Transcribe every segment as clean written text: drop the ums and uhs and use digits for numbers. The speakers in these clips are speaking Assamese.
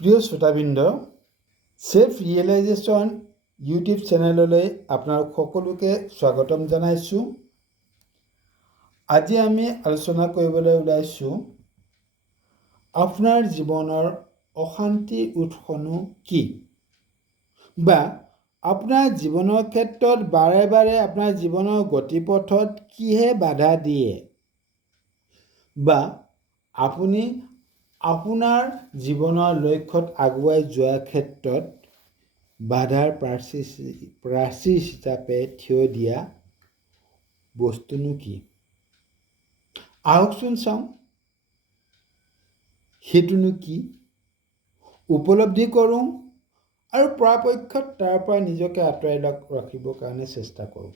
প্ৰিয় শ্ৰোতাবৃন্দ, চেল্ফ ৰিয়েলাইজেশ্যন ইউটিউব চেনেললৈ আপোনালোক সকলোকে স্বাগতম জনাইছোঁ। আজি আমি আলোচনা কৰিবলৈ ওলাইছোঁ আপোনাৰ জীৱনৰ অশান্তিৰ উৎসনো কি, বা আপোনাৰ জীৱনৰ ক্ষেত্ৰত বাৰে বাৰে আপোনাৰ জীৱনৰ গতিপথত কিহে বাধা দিয়ে, বা আপুনি আপোনাৰ জীৱনৰ লক্ষ্যত আগুৱাই যোৱাৰ ক্ষেত্ৰত বাধাৰ প্ৰাচীৰ হিচাপে থিয় দিয়া বস্তুনো কি। আহকচোন চাওঁ সেইটোনো কি, উপলব্ধি কৰোঁ আৰু পৰাপক্ষত তাৰ পৰা নিজকে আঁতৰাই ৰাখিবৰ কাৰণে চেষ্টা কৰোঁ।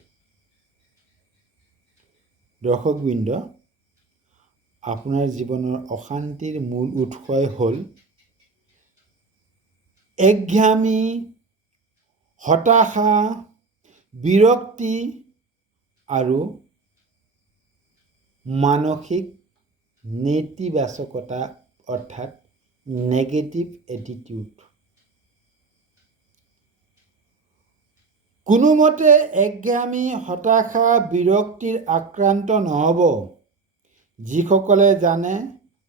দৰ্শকবৃন্দ, আপোনাৰ জীৱনৰ অশান্তিৰ মূল উৎসই হ'ল একঘামি, হতাশা, বিৰক্তি আৰু মানসিক নেতিবাচকতা, অৰ্থাৎ নেগেটিভ এটিটিউড। কোনোমতে একঘামি, হতাশা, বিৰক্তিৰ আক্ৰান্ত নহ'ব। যিসকলে জানে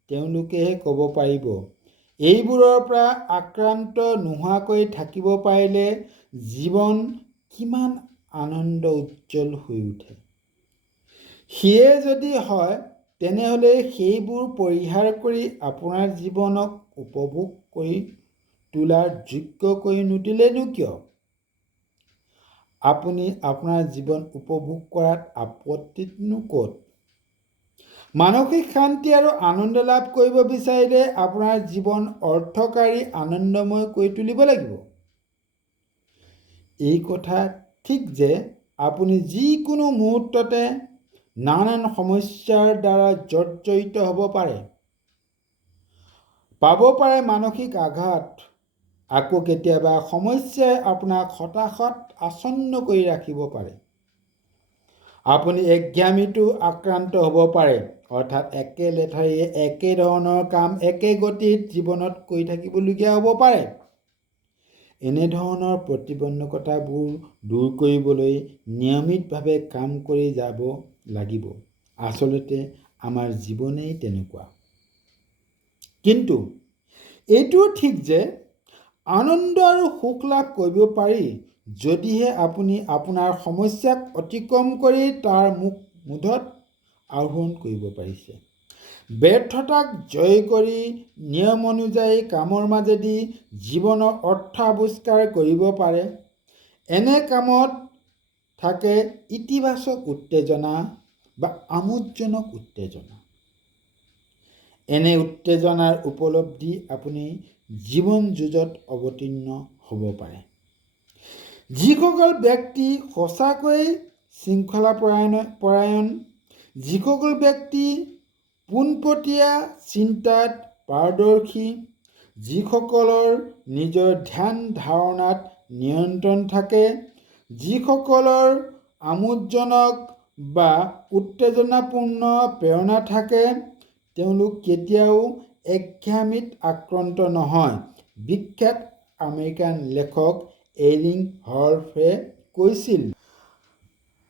তেওঁলোকেহে ক'ব পাৰিব। এইবোৰৰ পৰা আক্ৰান্ত নোহোৱাকৈ থাকিব পাৰিলে জীৱন কিমান আনন্দ উজ্জ্বল হৈ উঠে। সেয়ে যদি হয়, তেনেহ'লে সেইবোৰ পৰিহাৰ কৰি আপোনাৰ জীৱনক উপভোগ কৰি তোলাৰ যোগ্য কৰি নুতুলেনো কিয়? আপুনি আপোনাৰ জীৱন উপভোগ কৰাত আপত্তিনো ক'ত? মানসিক শান্তি আৰু আনন্দ লাভ কৰিব বিচাৰিলে আপোনাৰ জীৱন অৰ্থকাৰী, আনন্দময় কৰি তুলিব লাগিব। এই কথা ঠিক যে আপুনি যিকোনো মুহূৰ্ততে নানান সমস্যাৰ দ্বাৰা জৰ্জৰিত হ'ব পাৰে, পাব পাৰে মানসিক আঘাত। আকৌ কেতিয়াবা সমস্যাই আপোনাক হতাশাত আচ্ছন্ন কৰি ৰাখিব পাৰে। আপুনি একঘামিতো আক্ৰান্ত হ'ব পাৰে, অৰ্থাৎ একে লেঠাৰিয়ে একে ধৰণৰ কাম একে গতিত জীৱনত কৰি থাকিবলগীয়া হ'ব পাৰে। এনেধৰণৰ প্ৰতিবন্ধকতাবোৰ দূৰ কৰিবলৈ নিয়মিতভাৱে কাম কৰি যাব লাগিব। আচলতে আমাৰ জীৱনেই তেনেকুৱা। কিন্তু এইটোও ঠিক যে আনন্দ আৰু সুখ লাভ কৰিব পাৰি যদিহে আপুনি আপোনাৰ সমস্যাক অতিক্ৰম কৰি তাৰ মূধত আৰোহণ কৰিব পাৰিছে। ব্যৰ্থতাক জয় কৰি নিয়ম অনুযায়ী কামৰ মাজেদি জীৱনৰ অৰ্থ আৱিষ্কাৰ কৰিব পাৰে। এনে কামত থাকে ইতিবাচক উত্তেজনা বা আমোদজনক উত্তেজনা। এনে উত্তেজনাৰ উপলব্ধি আপুনি জীৱন যুঁজত অৱতীৰ্ণ হ'ব পাৰে। যিসকল ব্যক্তি সঁচাকৈয়ে শৃংখলাপৰায়ণ, যিসকল ব্যক্তি পোনপটীয়া চিন্তাত পাৰদৰ্শী, যিসকলৰ নিজৰ ধ্যান ধাৰণাত নিয়ন্ত্ৰণ থাকে, যিসকলৰ আমোদজনক বা উত্তেজনাপূৰ্ণ প্ৰেৰণা থাকে, তেওঁলোক কেতিয়াও একঘামিত আক্ৰান্ত নহয়। বিখ্যাত আমেৰিকান লেখক এৰিক হৰফে কৈছিল,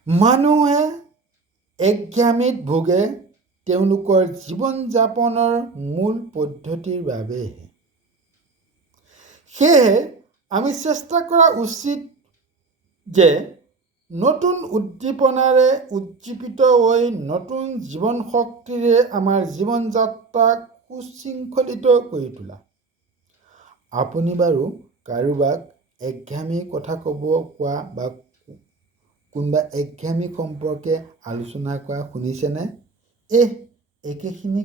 মানুহে একঘামিত ভোগে তেওঁলোকৰ জীৱন যাপনৰ মূল পদ্ধতিৰ বাবেহে। সেয়েহে আমি চেষ্টা কৰা উচিত যে নতুন উদ্দীপনাৰে উজ্জীৱিত হৈ নতুন জীৱন শক্তিৰে আমাৰ জীৱন যাত্ৰাক সুশৃংখলিত কৰি তোলা। আপুনি বাৰু কাৰোবাক একঘামিৰ কথা কোৱা বা কোনোবা একঘামি সম্পৰ্কে আলোচনা কৰা শুনিছেনে? একেখিনি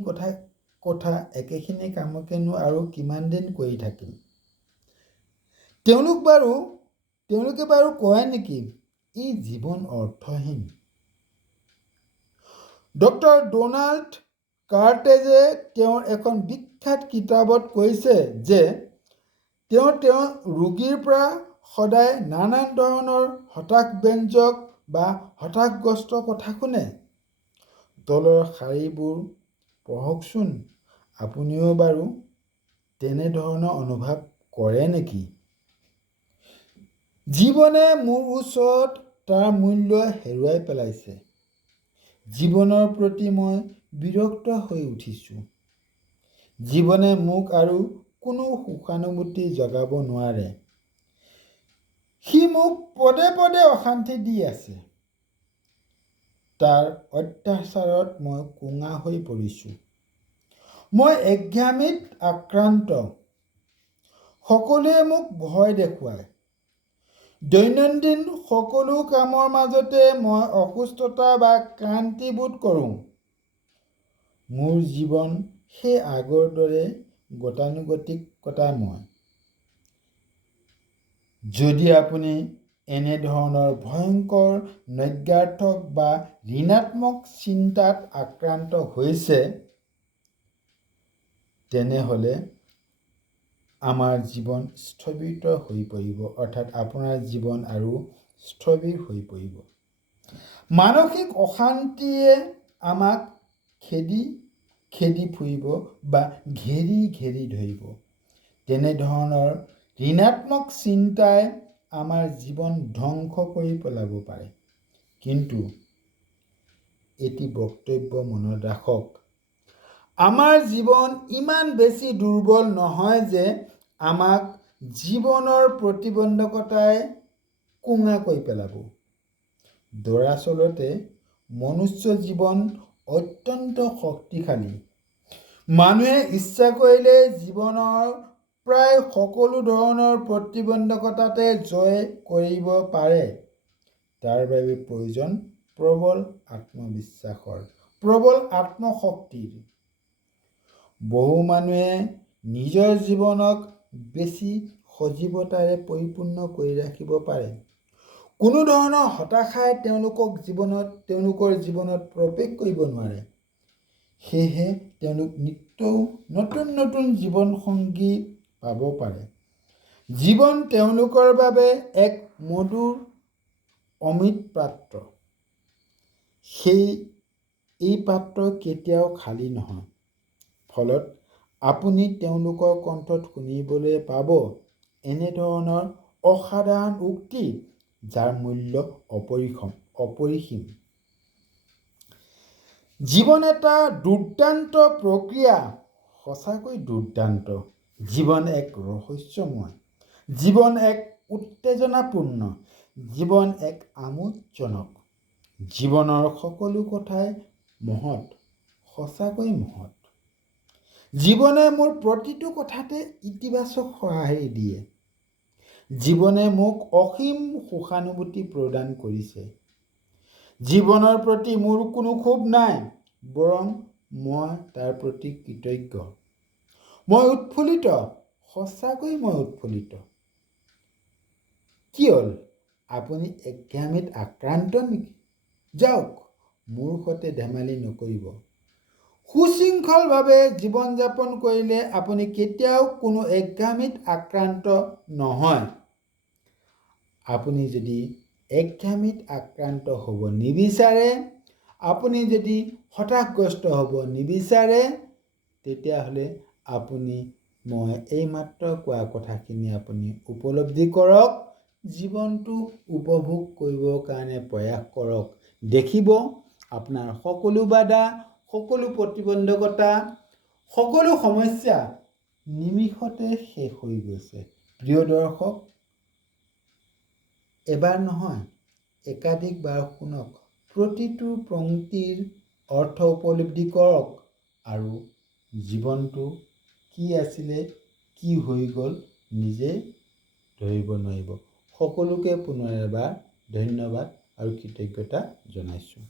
একেখিনি কামকেনো আৰু কিমান দিন কৰি থাকিম? তেওঁলোকে বাৰু কয় নেকি ই জীৱন অৰ্থহীন? ডক্টৰ ডনাল্ড কাৰ্টেজে তেওঁৰ এখন বিখ্যাত কিতাপত কৈছে যে তেওঁ ৰোগীৰ পৰা সদায় নানান ধৰণৰ হতাশাব্যঞ্জক বা হতাশাগ্ৰস্ত কথা শুনে। তলৰ শাৰীবোৰ পঢ়কচোন। আপুনিও বাৰু তেনেধৰণৰ অনুভৱ কৰে নেকি? জীৱনে মোৰ ওচৰত তাৰ মূল্য হেৰুৱাই পেলাইছে। জীৱনৰ প্ৰতি মই বিৰক্ত হৈ উঠিছোঁ। জীৱনে মোক আৰু কোনো সুখানুভূতি জগাব নোৱাৰে। সি মোক পদে পদে অশান্তি দি আছে। তাৰ অত্যাচাৰত মই কোঙা হৈ পৰিছোঁ। মই একঘামিত আক্ৰান্ত। সকলোৱে মোক ভয় দেখুৱায়। দৈনন্দিন সকলো কামৰ মাজতে মই অসুস্থতা বা ক্লান্তিবোধ কৰোঁ। মোৰ জীৱন সেই আগৰ দৰে গতানুগতিকতাময়। যদি আপুনি এনেধৰণৰ ভয়ংকৰ নৈৰাশ্যক বা ঋণাত্মক চিন্তাত আক্ৰান্ত হৈছে, তেনেহ'লে আমাৰ জীৱন স্থবিৰ হৈ পৰিব, অৰ্থাৎ আপোনাৰ জীৱন আৰু স্থবিৰ হৈ পৰিব। মানসিক অশান্তিয়ে আমাক খেদি ফুৰিব বা ঘেৰি ধৰিব। তেনেধৰণৰ ঋণাত্মক চিন্তাই আমাৰ জীৱন ধ্বংস কৰি পেলাব পাৰে। কিন্তু এটি বক্তব্য মনত ৰাখক, আমাৰ জীৱন ইমান বেছি দুৰ্বল নহয় যে আমাক জীৱনৰ প্ৰতিবন্ধকতাই কোঙা কৰি পেলাব। দৰাচলতে মনুষ্য জীৱন অত্যন্ত শক্তিশালী। মানুহে ইচ্ছা কৰিলে জীৱনৰ প্ৰায় সকলো ধৰণৰ প্ৰতিবন্ধকতাতে জয় কৰিব পাৰে। তাৰ বাবে প্ৰয়োজন প্ৰবল আত্মবিশ্বাসৰ, প্ৰবল আত্মশক্তিৰ। বহু মানুহে নিজৰ জীৱনক বেছি সজীৱতাৰে পৰিপূৰ্ণ কৰি ৰাখিব পাৰে। কোনো ধৰণৰ হতাশাই তেওঁলোকৰ জীৱনত প্ৰৱেশ কৰিব নোৱাৰে। সেয়েহে তেওঁলোক নিত্যও নতুন নতুন জীৱনসংগী পাব পাৰে। জীৱন তেওঁলোকৰ বাবে এক মধুৰ অমৃত পাত্ৰ। এই পাত্ৰ কেতিয়াও খালী নহয়। ফলত আপুনি তেওঁলোকৰ কণ্ঠত শুনিবলৈ পাব এনেধৰণৰ অসাধাৰণ উক্তি, যাৰ মূল্য অপৰিসীম। জীৱন এটা দুৰ্দান্ত প্ৰক্ৰিয়া, সঁচাকৈ দুৰ্দান্ত। জীৱন এক ৰহস্যময়। জীৱন এক উত্তেজনাপূৰ্ণ। জীৱন এক আমোদজনক। জীৱনৰ সকলো কথাই মহৎ, সঁচাকৈ মহৎ। জীৱনে মোৰ প্ৰতিটো কথাতে ইতিবাচক সঁহাৰি দিয়ে। জীৱনে মোক অসীম সুখানুভূতি প্ৰদান কৰিছে। জীৱনৰ প্ৰতি মোৰ কোনো ক্ষোভ নাই, বৰং মই তাৰ প্ৰতি কৃতজ্ঞ। মই উৎফুল্লিত, সঁচাকৈ মই উৎফুল্লিত। কি হ'ল? আপুনি একঘামিত আক্ৰান্ত নেকি? যাওক, মোৰ সৈতে ধেমালি নকৰিব। সুশৃংখলভাৱে জীৱন যাপন কৰিলে আপুনি কেতিয়াও কোনো একঘামিত আক্ৰান্ত নহয়। আপুনি যদি একঘামিত আক্ৰান্ত হ'ব নিবিচাৰে, আপুনি যদি হতাশগ্ৰস্ত হ'ব নিবিচাৰে, তেতিয়াহ'লে মই এইমাত্ৰ কোৱা কথাখিনি আপুনি উপলব্ধি কৰক। জীৱনটো উপভোগ কৰিবৰ কাৰণে প্ৰয়াস কৰক। দেখিব আপোনাৰ সকলো বাধা, সকলো প্ৰতিবন্ধকতা, সকলো সমস্যা নিমিষতে শেষ হৈ গৈছে। প্ৰিয় দৰ্শক, এবাৰ নহয় একাধিকবাৰ শুনক, প্ৰতিটো পংক্তিৰ অৰ্থ উপলব্ধি কৰক আৰু জীৱনটো কি আছিলে, কি হৈ গ'ল নিজে ধৰিব নোৱাৰিব। সকলোকে পুনৰ এবাৰ ধন্যবাদ আৰু কৃতজ্ঞতা জনাইছোঁ।